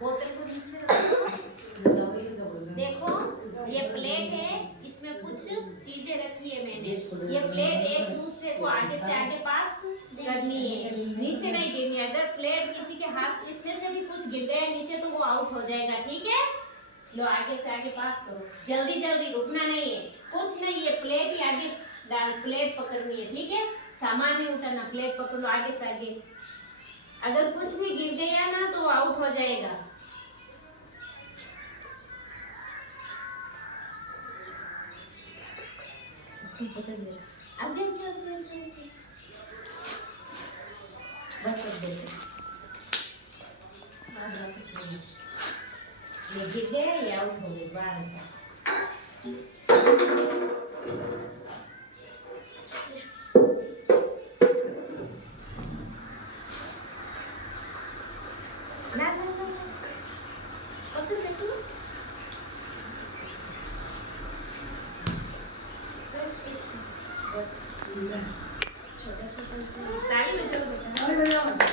बोतल को नीचे रखो। देखो ये प्लेट है, इसमें कुछ चीजें रखी है मैंने। ये प्लेट एक दूसरे को आगे से आगे पास करनी है, नीचे नहीं गिरनी। अगर प्लेट किसी के हाथ इसमें से भी कुछ गिर गया नीचे तो वो आउट हो जाएगा, ठीक है। लो आगे से आगे पास करो, जल्दी जल्दी, रुकना नहीं है, कुछ नहीं है। प्लेट ही आगे डाल, प्लेट पकड़नी है, ठीक है। सामान नहीं उठाना, प्लेट पकड़ लो आगे से आगे। अगर कुछ भी गिर गया ना तो आउट हो जाएगा। आगे चल बस कर दे। ये गिर गया, ये आउट हो गई, बाहर जा। ना ना ना पकड़ ले तू। बस छोटा छोटा ताली बजाओ बेटा।